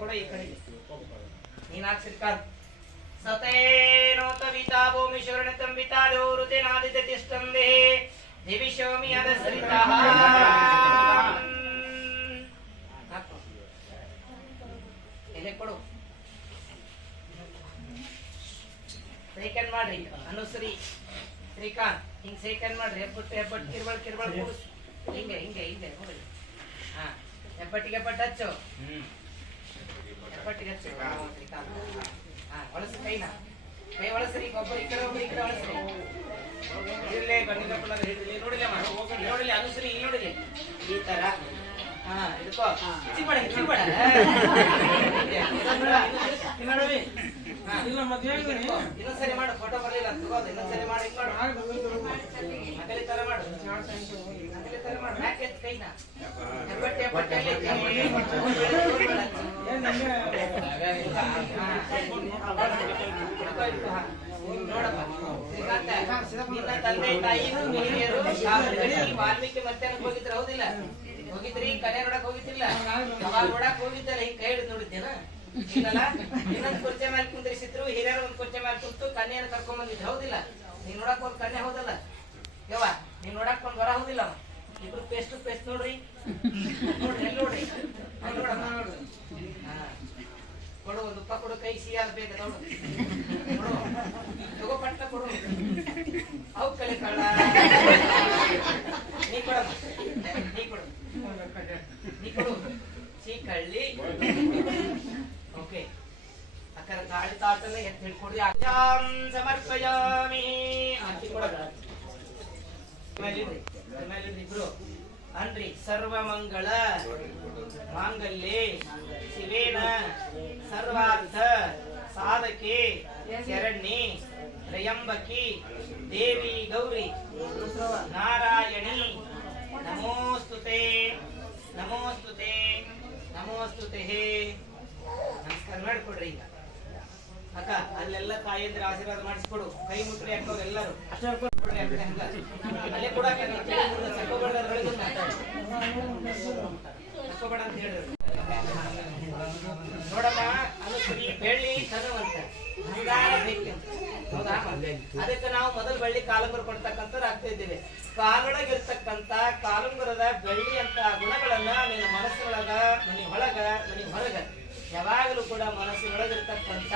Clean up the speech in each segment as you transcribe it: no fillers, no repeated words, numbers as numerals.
ಕೂಡ ಈ ಕಡೆ ನೀನಾಗ್ ಶ್ರೀಕಾಂತ್ ಸತೇನೋತ ವಿತಾ ಭೂಮಿ ಶರಣತಂ ವಿತಾಲೋ ಋತೇನಾದಿತ ತಿಷ್ಟಂದೆ ದಿವಿಶೋಮಿ ಅದ ಸರಿತಃ ಎಲೆ ಕೊಡು ಸೈಕಲ್ ಮಾಡ್ರಿ ಅನುಶ್ರೀ ಶ್ರೀಕಾಂತ್ ಹಿಂಗ್ ಸೈಕಲ್ ಮಾಡ್ರಿ ಹೆಬ್ಬಟ್ಟು ಕಿರ್ಬಳ್ ಕೂಡಿಸ್ ಹಿಂಗೆ ಹಿಂಗೆ ಹಿಂಗೆ ನೋಡಿ ಹಾ ಹೆಬ್ಬಟ್ಟಿಗೆ ಹೆಬ್ಬಟ್ಟು ಹಚ್ಚು ಹೆಬ್ಬಟ್ಟಿಗೆ ಹಚ್ಚು ಶ್ರೀಕಾಂತ್ ಹಾ ಒಳಸು ಕೈನ ಕೈ ಒಳಸ್ರಿ ಒಬ್ಬರು ಈ ಕಡೆ ಒಳಸ್ರಿ ಇರ್ಲೇ ಬಂದಿದ್ದಪ್ಪಲ್ಲ ಹಿಡಿಲಿ ನೋಡಿಲ್ಲ ನೋಡಿಲ್ಲ ಅನುಶ್ರೀ ಇಲ್ಲಿ ನೋಡಿಲಿ ಈ ತರ ಹಾ ಹಿಡ್ಕೋ ಚಿಕ್ಕಬೇಡ ಇನ್ನೊಂದ್ಸರಿ ಮಾಡು ಫೋಟೋ ಬರ್ಲಿಲ್ಲ ತಗೋದು ಇನ್ನೊಂದ್ಸರಿ ಮಾಡಿ ಹಿಂಗ್ ಮಾಡು ನಕಲಿ ತರ ಮಾಡು ನಕಲಿ ತರ ಮಾಡು ಯಾಕೆ ಎತ್ತು ಕೈನ ಹೆಬ್ಬಟ್ಟೆ ನೋಡಪ್ಪ ನಿನ್ನ ತಂದೆ ತಾಯಿ ಹಿರಿಯರು ವಾಲ್ಮೀಕಿ ಮಧ್ಯಾಹ್ನಕ್ಕೆ ಹೋಗಿದ್ರು ಹೌದಿಲ್ಲ ಹೋಗಿದ್ರಿ ಕಲೆ ನೋಡಕ್ ಹೋಗಿದ್ದಿಲ್ಲ ಅವಾಗ ನೋಡಕ್ ಹೋಗಿದ್ದಲ್ಲ ಹಿಂಗ್ ಕೈ ಹಿಡಿದು ನೋಡಿದ್ದೇನ ಇಲ್ಲಲ್ಲ ಇನ್ನೊಂದ್ ಕುರ್ಚೆ ಮೇಲೆ ಕುಂದ್ರಿಸಿದ್ರು ಹಿರಿಯರು ಒಂದ್ ಕುರ್ಚೆ ಮೇಲೆ ಕುಂತು ಕನ್ಯೆಯನ್ನು ಕರ್ಕೊಂಡ್ ಬಂದಿದ್ರು ಹೌದಿಲ್ಲ ನೀನ್ ನೋಡಕ್ ಒಂದ್ ಕನ್ಯೆ ಹೌದಲ್ಲ ಯವ್ವ ನೀನ್ ನೋಡಕ್ ಒಂದ್ ವರ ಹೌದಿಲ್ಲ ಇಬ್ರು ಪೇಸ್ಟ್ ನೋಡ್ರಿ ನೋಡ್ರಿ ಎಲ್ಲಿ ನೋಡ್ರಿ ಕೊಡು ಒಂದು ಉಪ್ಪ ಕೊಡು ಕೈ ಸಿಹಿ ಆಗ್ಬೇಕು ನೋಡು ತಗೋ ಪಟ್ಟ ಕೊಡು ಅವು ಕಲೆ ಕಳ್ಳ ನೀ ಕೊಡಮ್ಮ ನೀ ಕೊಡು ಸೀ ಕಳ್ಳಿ ಓಕೆ ಅಕ್ಕರ ಗಾಳಿ ತಾಟಲ್ಲ ಎತ್ತು ಹಿಡ್ಕೊಡಿ ಅಜಾಂ ಸಮರ್ಪಯಾಮಿ ಆಂಟಿ ಕೊಡ ಇಬ್ರು ಅನ್ರಿ ಸರ್ವಮಂಗಳ ಮಾಂಗಲ್ಯೆ ಶಿವೇನ ಸರ್ವಾರ್ಥ ಸಾಧಕೆ ಶರಣ್ಯೆ ತ್ರಯಂಬಕಿ ದೇವಿ ಗೌರಿ ನಾರಾಯಣಿ ನಮೋಸ್ತುತೆ ನಮೋಸ್ತುತೆ ನಮೋಸ್ತುತೆ ನಮಸ್ಕಾರ ಮಾಡ್ಕೊಡ್ರಿ ಈಗ ಅಕ್ಕ ಅಲ್ಲೆಲ್ಲ ತಾಯಿಯಂದ್ರೆ ಆಶೀರ್ವಾದ ಮಾಡಿಸ್ಕೊಡು ಕೈ ಮುಟ್ರಿ ಹಾಕೋರು ಎಲ್ಲರೂ ಅಲ್ಲೇ ಕೂಡ ತಕೋಬೇಡ ಅಂತ ಹೇಳಿದ್ರು ನೋಡಮ್ಮ ಅನುಶ್ರೀ ಬೆಳ್ಳಿ ಕದವಂತ ಬಂಗಾರ ಬೇಕಂತ ಹೌದಾ ಅದಕ್ಕೆ ನಾವು ಮೊದಲು ಬೆಳ್ಳಿ ಕಾಲುಂಗುರ ಕೊಡ್ತಕ್ಕಂಥವ್ರು ಆಗ್ತಾ ಇದ್ದೇವೆ ಕಾಲೊಳಗಿರ್ತಕ್ಕಂಥ ಕಾಲುಂಗುರದ ಬೆಳ್ಳಿ ಅಂತ ಗುಣಗಳನ್ನ ನಿನ್ನ ಮನಸ್ಸಿನೊಳಗ ಮನಿ ಒಳಗ ಮನಿ ಹೊರಗ ಯಾವಾಗಲೂ ಕೂಡ ಮನಸ್ಸಿನೊಳಗಿರ್ತಕ್ಕಂಥ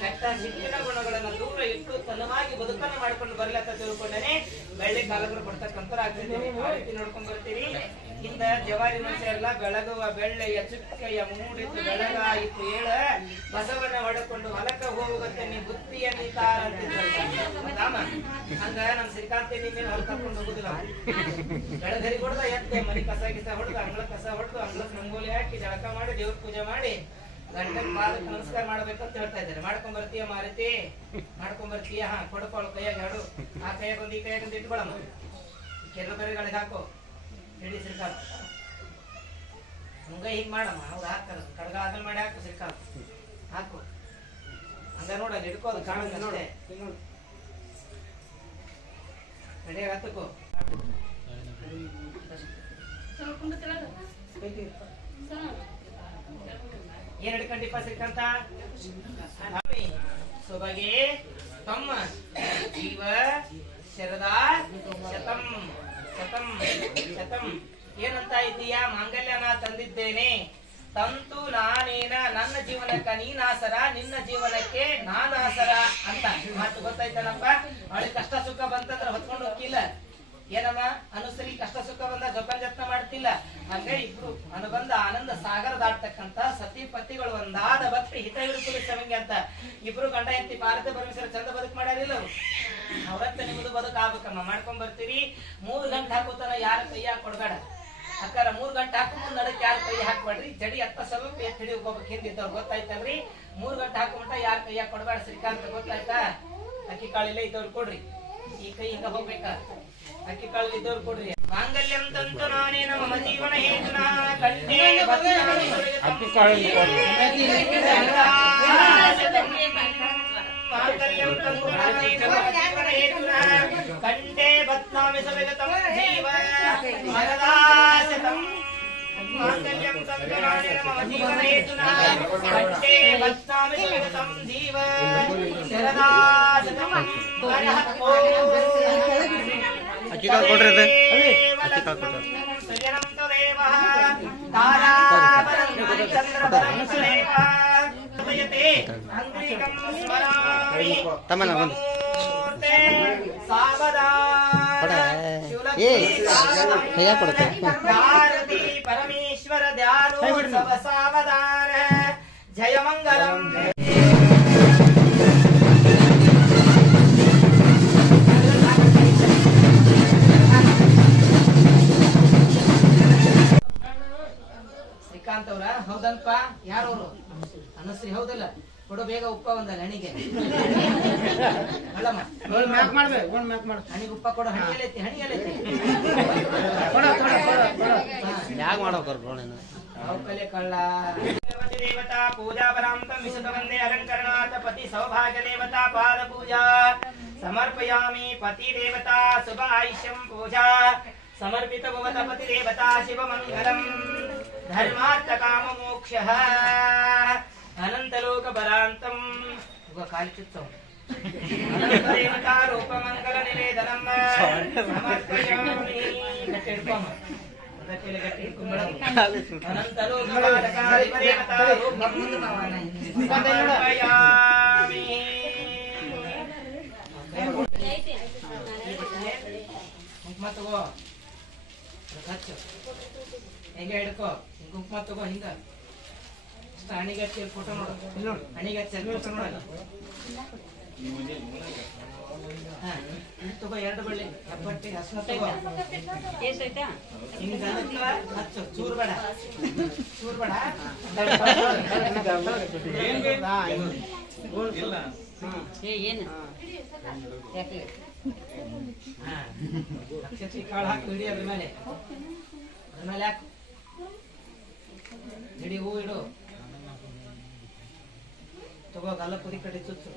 ಕೆಟ್ಟ ಸಿಟ್ಟಿನ ಗುಣಗಳನ್ನ ದೂರ ಇಟ್ಟು ತನ್ನವಾಗಿ ಬದುಕನ್ನು ಮಾಡ್ಕೊಂಡು ಬರ್ಲಿ ಅಂತ ತಿಳ್ಕೊಂಡೇನೆ ಬೆಳ್ಳಿ ಕಾಲುಂಗುರ ಕೊಡ್ತಕ್ಕಂಥವ್ರು ಆಗ್ತಿದ್ದೇವೆ ಆ ರೀತಿ ನೋಡ್ಕೊಂಡ್ ಬರ್ತೀವಿ ಇಂದ ಜವಾರಿ ಮನುಷ್ಯ ಎಲ್ಲ ಬೆಳಗುವ ಬೆಳ್ಳೆಯ ಚುಕ್ಕೆಯ ಮೂಡಿತು ಬೆಳಗಾಯಿತು ಏಳ ಬಸವನ ಹೊಡಕೊಂಡು ಹೊಲಕ ಹೋಗುವಂತೆ ನೀ ಬುದ್ಧಿಯ ನೀತಾರ ಅಂತಿದ್ದಾಮ ಹಂಗ ನಮ್ ಶ್ರೀಕಾಂತಿ ಮೇಲೆ ಹೊರ ಕರ್ಕೊಂಡು ಹೋಗುದಿಲ್ಲ ಬೆಳಗರಿ ಹೊಡೆದ ಎತ್ತೆ ಮನಿ ಕಸ ಗಿಸ ಹೊಡೆದು ಅಂಗಳ ಕಸ ಹೊಡೆದು ಅಂಗಳಕ್ಕೆ ರಂಗೋಲಿ ಹಾಕಿ ಜಳಕ ಮಾಡಿ ದೇವ್ರ ಪೂಜೆ ಮಾಡಿ ಗಂಟೆ ಪಾದಕ್ಕೆ ನಮಸ್ಕಾರ ಮಾಡ್ಬೇಕಂತ ಹೇಳ್ತಾ ಇದ್ದಾರೆ ಮಾಡ್ಕೊಂಡ್ ಬರ್ತೀಯ ಮಾರತಿ ಮಾಡ್ಕೊಂಡ್ ಬರ್ತೀಯ ಹಾ ಕೊಡಪಾಳು ಕೈಯಾಗ ಎರಡು ಆ ಕೈಯಾಗ ಒಂದು ಈ ಕೈಯಾಗ ಒಂದು ಇಟ್ಕೊಳಮ್ಮ ಕೆರೆ ಬೇರೆಗಳಿಗೆ ಹಾಕೋ ಹೇಳಿ ಶ್ರೀಕಾಂತ್ ಮುಂಗ ಹೀಗ್ ಮಾಡಮ್ಮ ಅವ್ರು ಹಾಕ್ತಾರ ಕಡ್ಗ ಆದ್ಮೇಲೆ ಮಾಡಿ ಹಾಕು ಶ್ರೀಕಾಂತ್ ಹಾಕು ಹಂಗ ನೋಡ ಹಿಡ್ಕೋದು ಕಾಣಂಗ ನೋಡೆ ರೆಡಿಯಾಗಿ ಹತ್ತಕ್ಕೋ ಏನ್ ಹಿಡ್ಕೊಂಡಿಪ್ಪ ಶ್ರೀಕಾಂತ ಸೊಬಗೆ ತಮ್ಮ ಜೀವ ಶರದಾ ಶತಂ ಶತಂ ಶತಂ ಏನಂತ ಇದ್ದೀಯಾ ಮಾಂಗಲ್ಯನ ತಂದಿದ್ದೇನೆ ತಂತು ನಾನೇನ ನನ್ನ ಜೀವನಕ್ಕ ನೀನಾಸರ ನಿನ್ನ ಜೀವನಕ್ಕೆ ನಾನಾಸರ ಅಂತ ಮಾತು ಗೊತ್ತಾಯ್ತನಪ್ಪ ಅವಳಿಗೆ ಕಷ್ಟ ಸುಖ ಬಂತಂದ್ರೆ ಹೊತ್ಕೊಂಡು ಹೋಗಿಲ್ಲ ಏನಮ್ಮ ಅನುಸರಿ ಕಷ್ಟ ಸುಖ ಬಂದ ಜೊಪನ್ ಜತ್ನ ಮಾಡ್ತಿಲ್ಲ ಹಂಗೆ ಇಬ್ರು ಅನುಬಂಧ ಆನಂದ ಸಾಗರ ದಾಟ್ತಕ್ಕಂತ ಸತಿ ಪತಿಗಳು ಒಂದಾದ ಭಕ್ತಿ ಹಿತ ಹಿಡಿದುಕೊಳ್ಳಿಸವಂಗೆ ಅಂತ ಇಬ್ರು ಗಂಡ ಹೆಂಡತಿ ಭಾರತ ಪರಮೇಶ್ವರ ಚಂದ ಬದುಕು ಮಾಡ್ಯಾರಿಲ್ಲ ಅವ್ರಂತ ನಿಮ್ದು ಬದುಕು ಆಗ್ಬೇಕಮ್ಮ ಮಾಡ್ಕೊಂಡ್ ಬರ್ತೀರಿ 3 ಗಂಟೆ ಹಾಕೋತನ ಯಾರ ಕೈಯಾಗ ಕೊಡ್ಬೇಡ ಅಕ್ಕಾರ 3 ಗಂಟೆ ಹಾಕು ಮುಂದ್ ನಡಕ್ ಯಾರ ಕೈ ಹಾಕ್ಬೇಡ್ರಿ ಜಡಿ ಅತ್ತ ಸ್ವಲ್ಪ ಎತ್ ಹಿಡಿಯೋಕ್ ಹೋಗ್ಬೇಕು ಹಿಂದಿದ್ದವ್ರು ಗೊತ್ತಾಯ್ತಲ್ರಿ 3 ಗಂಟೆ ಹಾಕೊಂಬಿಟ್ಟ ಯಾರ ಕೈಯಾಗ ಕೊಡ್ಬೇಡ ಶ್ರೀಕಾಂತ್ ಗೊತ್ತಾಯ್ತಾ ಅಕ್ಕಿ ಕಾಳಿಲ್ಲ ಇದ್ದವ್ರು ಕೊಡ್ರಿ ಈ ಕೈ ಹಿಂಗ ಹೋಗ್ಬೇಕ ಅಕ್ಕಿ ಕಾಳು ಇದ್ದವ್ರು ಕೊಡ್ರಿ ಮಾಂಗಲ್ಯಂ ತಂತು ನಾನೇನ ಮಮ ಜೀವನ ಹೇತುನಾ ಕಂಠೇ ಮಾಂಗಲ್ಯಂ ತಂತು ನಾನೇನ ಮಮ ಜೀವನ ಹೇತುನಾ ಕಂಠೇ ಬದ್ನಾಮಿ ಸವಿಗತಂ ಜೀವ ಮರದಾ ಮಾಂಗಲ್ಯಂ ತಂತುನಾನೇನ ಮಮ ಜೀವನೇತುನಾ ಕಂಠೇ ಬಧ್ನಾಮಿ ಸುಖಿತಂ ಜೀವ ಶರದಾ ಶತಮಂ ವರಹೋ ಅಕ್ಕಿಕಾಳು ಕೊಡ್ರಿ ಅದು ಅಕ್ಕಿಕಾಳು ಕೊಡ್ರಿ ಸಜನಂ ತದೇವ ತಾರಾವರಂ ಚಂದ್ರವರಂ ತದೇವ ತಯತೆ ಅಂಗ್ರಿಕಂ ಸ್ಮರಾಮಿ ತಮ್ಮನ ಬಂದು ಭಾರತಿ ಪರಮೇಶ್ವರ ಧ್ಯಾನೋ ಸವ ಸಾವಧಾನ ಜಯ ಮಂಗಲಂ ಶ್ರೀಕಾಂತ್ ಅವ್ರ ಹೌದಲ್ಪ ಯಾರವರು ಅನಶ್ರೀ ಹೌದಲ್ಲ ಕೊಡು ಬೇಗ ಉಪ್ಪ ಒಂದಲ್ಲ ಹಣಿಗೆ ಹಣಿಗೆ ಉಪ್ಪ ಕೊಡು ಹಣಿಯಲ್ಲೈತಿ ಯಾಕೆ ಮಾಡ್ಬೇಕ್ರ ಕಲೆ ಕಳ್ಳ ದೇವತಾ ಪೂಜಾ ಪರಾಂತಂ ವಿಶುದ್ಧವಂದೇ ಅಲಂಕರಣಾತ್ ಪತಿ ಸೌಭಾಗ್ಯ ದೇವತಾ ಪಾದ ಪೂಜಾ ಸಮರ್ಪಯಾಮಿ ಪತಿ ದೇವತಾ ಶುಭ ಆಯುಷ್ಯಂ ಪೂಜಾ ಸಮರ್ಪಿತ ಭವತ ಪತಿ ದೇವತಾ ಶಿವ ಮಂಗಲಂ ಧರ್ಮಾರ್ಥ ಕಾಮ ಮೋಕ್ಷಃ ಅನಂತ ಲೋಕ ಪರಾಂತಂ ಕಾಲಿ ಚುಚ್ಚವು ಅನಂತ ದೇವತಾ ರೂಪ ಮಂಗಲ ನಿವೇದನಂ ಸಮರ್ಪಯಾಮಿ ಗಟ್ಟಿಡ್ಕೊಮ್ಮ ಅದಕ್ಕೆಲ್ಲ ಗಟ್ಟಿ ಇಟ್ಕೊಂಡ್ಬಿಡ ಅನಂತ ಲೋಕ ಪಾಲಕಾರಿ ದೇವತಾ ರೂಪಂ ಸಮರ್ಪಯಾಮಿ ಕುಂಕುಮ ತಗೋ ಹಚ್ಚು ಹೆಂಗೆ ಹಿಡ್ಕೋ ಕುಂಕುಮ ತಗೋ ಹಿಂಗ ಹಣಿಗೆ ಹಚ್ಚಿ ಫೋಟೋ ನೋಡು ಹಣಿಗೆ ಹಚ್ಚಿ ಫೋಟೋ ನೋಡಲ್ಲ ತಗೋ ಎರಡು ಬಳ್ಳಿ ಹೆಬ್ಬಟ್ಟಿ ಹಸ್ನ ತಗೋ ಹಿಂಗ ಹಚ್ಚು ಚೂರ್ ಬೇಡ ನಕ್ಷತ್ರಿ ಕಾಳು ಹಾಕಿ ಹಿಡಿ ಅದ್ರ ಮೇಲೆ ಹಾಕು ಹಿಡಿ ಹೂ ಇಡು ತಗೋ ಗಲ್ಲ ಪುರಿ ಕಟ್ಟಿ ಚುಚ್ಚು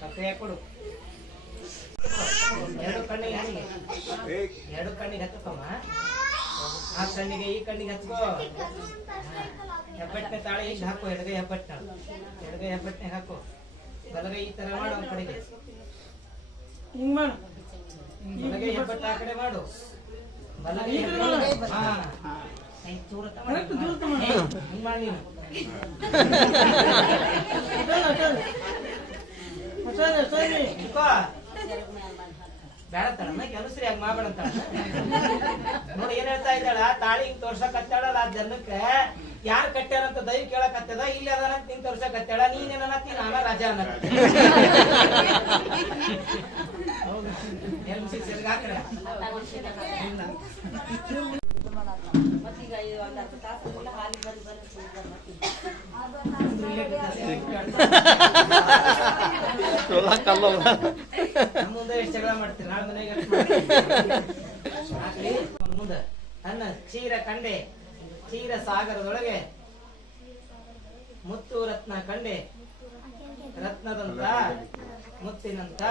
ಸಕ್ಕರೆ ಕೊಡು ಎರಡು ಕಣ್ಣಿಗೆ ಹತ್ತಮ್ಮ ಆ ಕಣ್ಣಿಗೆ ಈ ಕಣ್ಣಿಗೆ ಹಚ್ಕೋ ಹೆಬ್ಬಟ್ಟನೆ ತಾಳೆ ಈಗ ಹಾಕೋ ಎಡಗೈ ಹೆಬ್ಬಟ್ಟನೆ ಹಾಕೋ ಬಲಗೈ ಈ ತರ ಮಾಡು ಒಂದ್ ಕಡೆಗೆ ಬಲಗೈ ಹೆಬ್ಬಟ್ಟ ಆ ಕಡೆ ಮಾಡು ಬಲಗೈ ಮಾಡಿ ಬೇಡ ತಡಮ್ಮ ಕೆಲಸ್ರಿ ಹಂಗ ಮಾಡ್ಬೇಡ ನೋಡಿ ಏನ್ ಹೇಳ್ತಾ ಇದ್ದಾಳ ತಾಳಿ ಹಿಂಗ್ ತೋರ್ಸಕತ್ತಾಳಲ್ಲ ಆ ಜನಕ್ಕೆ ಯಾರು ಕಟ್ಟ್ಯಾರಂತ ದೈವ ಕೇಳಕತ್ತದ ಇಲ್ಲಿ ಅದನ್ನ ನಿಂಗ್ ತೋರ್ಸಕತ್ತಾಳ ನೀನೇನತ್ತಿ ನಾನ ರಾಜ ಅನ್ನತ್ತಿ ಮುಂದೆ ಎಷ್ಟು ಜಗಳ ಮಾಡ್ತೀರಿ ನಾಳೆ ಮನೆಗೆ ಮುಂದೆ ಅನ್ನ ಕ್ಷೀರ ಕಂಡೆ ಕ್ಷೀರ ಸಾಗರದೊಳಗೆ ಮುತ್ತು ರತ್ನ ಕಂಡೆ ರತ್ನದಂತ ಮುತ್ತಿನಂತ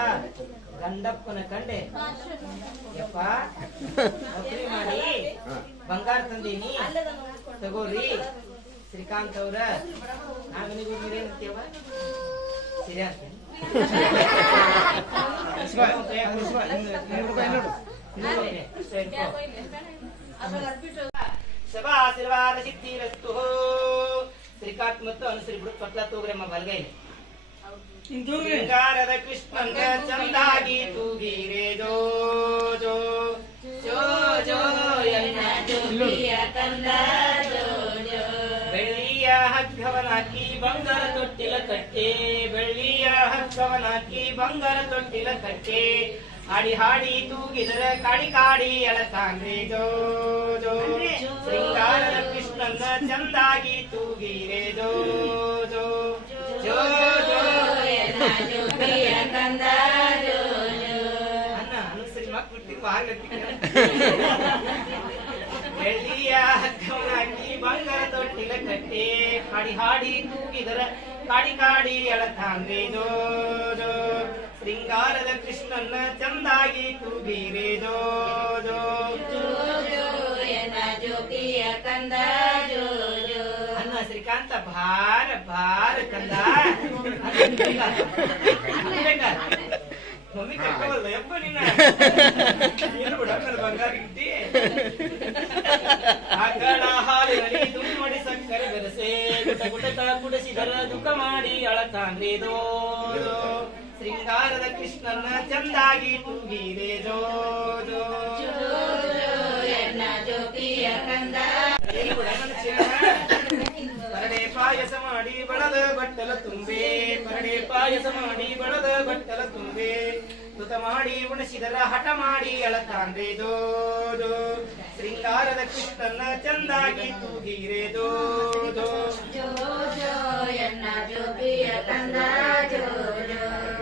ಗಂಡಪ್ಪನ ಕಂಡೆ ಯಪ್ಪ ನೌಕರಿ ಮಾಡಿ ಬಂಗಾರ ತಂದೀನಿ ತಗೋರಿ ಶ್ರೀಕಾಂತ್ ಅವ್ರ ನಾಗನಿಗೂ ನೀರೇನಂತೀವ ಸರಿ ಅಂತೀನಿ ಸಭಾ ಆಶೀರ್ವಾದ ಸಿದ್ಧಿರಸ್ತು ಶ್ರೀಕಾಂತ್ ಮತ್ತು ಅನುಶ್ರೀ ಬಿಡು ತೊಟ್ಲ ತೂಗ್ರಮ್ಮ ಬಲಗೈಲಿ ಶೃಂಗಾರದ ಕೃಷ್ಣಂಗ ಚಂದಾಗಿ ತೂಗಿರೆ ಜೋ ಜೋ ಜೋ ಜೋ ಎನ್ನ ಜೋಗಿಯ ತಂದ ಜೋ ಜೋ ಬೆಳ್ಳಿಯ ಹಗ್ಗವನಾಕಿ ಬಂಗಾರ ತೊಟ್ಟಿಲ ಕಟ್ಟೆ ಬೆಳ್ಳಿಯ ಹಗ್ಗವನಾಕಿ ಬಂಗಾರ ತೊಟ್ಟಿಲ ಕಟ್ಟೆ ಹಾಡಿ ಹಾಡಿ ತೂಗಿದರ ಕಾಡಿ ಕಾಡಿ ಎಳತಾಂಗ್ರೆ ಜೋ ಜೋ ಶೃಂಗಾರದ ಕೃಷ್ಣನ ಚಂದಾಗಿ ತೂಗಿರೆ ಜೋ ಜೋ ಜೋ ಜೋ ಅನ್ನ ಅನುಸರಿ ಮಕ್ಕಳು ಬೆಳ್ಳಿಯ ಹಗ್ಗವನಾಕಿ ಬಂಗಾರ ತೊಟ್ಟಿಲ ಕಟ್ಟೆ ಹಾಡಿ ಹಾಡಿ ತೂಗಿದರ ಕಾಡಿ ಕಾಡಿ ಎಳತಾಂಗ್ರೆ ಜೋ ಜೋ ಶೃಂಗಾರ ತೂಗಿರೆ ಜೋ ಜೋ ಅನ್ನ ಶ್ರೀಕಾಂತ ಭಾರ ಭಾರ ಕಂದ ಮಮ್ಮಿ ಕರ್ಕೋವಲ್ಲ ಯಪ್ಪ ನಿನ್ನ ಏನು ಬಿಡ ಬಂಗಾರ ಇಟ್ಟಿ ಆಕಳ ಹಾಲಿನಲ್ಲಿ ತುಮ್ಮಡಿ ಸಕ್ಕರೆ ಬೆರೆಸೆ ಗುಟ ಗುಟಕ ಕುಡಿಸಿದರ ದುಃಖ ಮಾಡಿ ಅಳತಾಂದ್ರೆ ದೋ ಶೃಂಗಾರದ ಕೃಷ್ಣನ ಚಂದಾಗಿ ತೂಗಿರೆ ಜೋ ಜೋ ಪರಡೆ ಪಾಯಸ ಮಾಡಿ ಬಳದ ಬಟ್ಟಲ ತುಂಬೆ ಪರಡೆ ಪಾಯಸ ಮಾಡಿ ಬಳದ ಬಟ್ಟಲ ತುಂಬೆ ತುತ ಮಾಡಿ ಉಣಿಸಿದರ ಹಠ ಮಾಡಿ ಅಳತಾಂದ್ರೆ ದೋ ದೋ ಶೃಂಗಾರದ ಕೃಷ್ಣನ ಚಂದಾಗಿ ತೂಗಿರೆ ದೋ ದೋ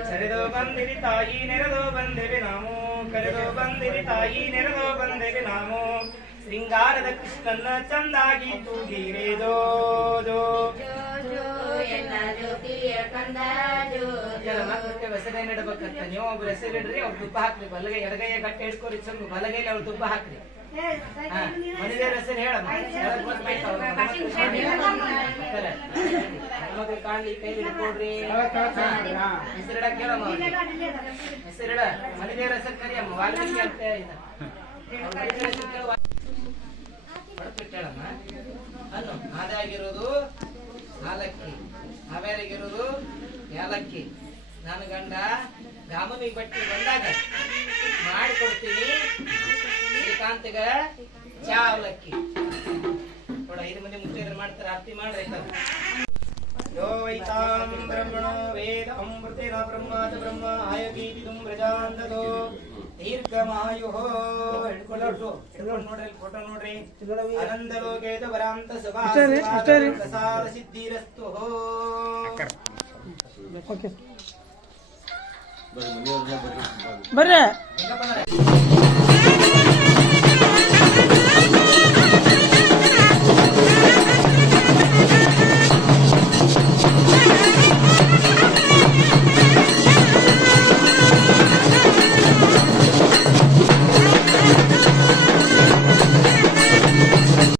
ಸರೆದೋ ಬಂದಿರಿ ತಾಯಿ ನೆರೆದೋ ಬಂದೆವೆ ನಾವು ಕರೆದೋ ಬಂದಿರಿ ತಾಯಿ ನೆರೆದೋ ಬಂದೆವೆ ನಾವು ಶೃಂಗಾರದ ಕೃಷ್ಣನ ಚಂದಾಗಿ ತೂಗಿರೆ ದೋ ದೋ ಮಕ್ಕಳಿಗೆ ಹೆಸರೇ ನೆಡಬೇಕಂತ ನೀವು ಒಬ್ರು ಹೆಸರಿಡ್ರಿ ಅವ್ರು ತುಪ್ಪ ಹಾಕ್ರಿ ಬಲಗೈ ಎಡಗೈಯ ಗಟ್ಟೆ ಹಿಡ್ಕೊರಿ ಚಂದ ಬಲಗೈಲಿ ಅವ್ರು ತುಪ್ಪ ಹಾಕ್ರಿ ಮನಿದೇವ್ರ ಹೆಸರು ಹೇಳಮ್ಮ ಮಕ್ಳು ಕಾಣ್ಲಿ ಕೈ ಹಿಡ್ಕೊಡ್ರಿ ಹೆಸರಿಡಕ್ ಹೇಳಮ್ಮ ಹೆಸರಿಡ ಮನಿದೇವ್ರ ಹೆಸರು ಕರಿಯಮ್ಮ ವಾಲ್ಮೀಕಿ ಅಂತ ಹೇಳಮ್ಮ ಅನ್ನು ಆದಾಗಿರೋದು ಹಾಲಕ್ಕಿ ಹಾವೇರಿಗಿರೋದು ಯಾಲಕ್ಕಿ ನಾನು ಗಂಡ ಗಾಮನಿಗೆ ಬಟ್ಟಿ ಬಂದಾಗ ಮಾಡಿಕೊಡ್ತೀನಿ ಶ್ರೀಕಾಂತಗ ಚಾ ಅವಲಕ್ಕಿ ಕೊಡ 5 ಮಂದಿ ಮುಖ್ಯರು ಮಾಡ್ತಾರೆ ಆರತಿ ಮಾಡ್ರಿ ಯೋ ವೈತಾಂ ಬ್ರಹ್ಮಣೋ ವೇದ ಅಮೃತೇನ ಬ್ರಹ್ಮಾತ ಬ್ರಹ್ಮ ಆಯತೀತಿದುಂ ಪ್ರಜಾಂತದೋ ದೀರ್ಘಮಾಯು ಹಿಡ್ಕೊಳ್ಳೋದು ನೋಡ್ರಿ ಫೋಟೋ ನೋಡ್ರಿ ಆನಂದ ಲೋಕೇತ ವರಾಂತ ಪ್ರಸಾದ ಸಿದ್ಧಿರಸ್ತು ಬರ್ರಿ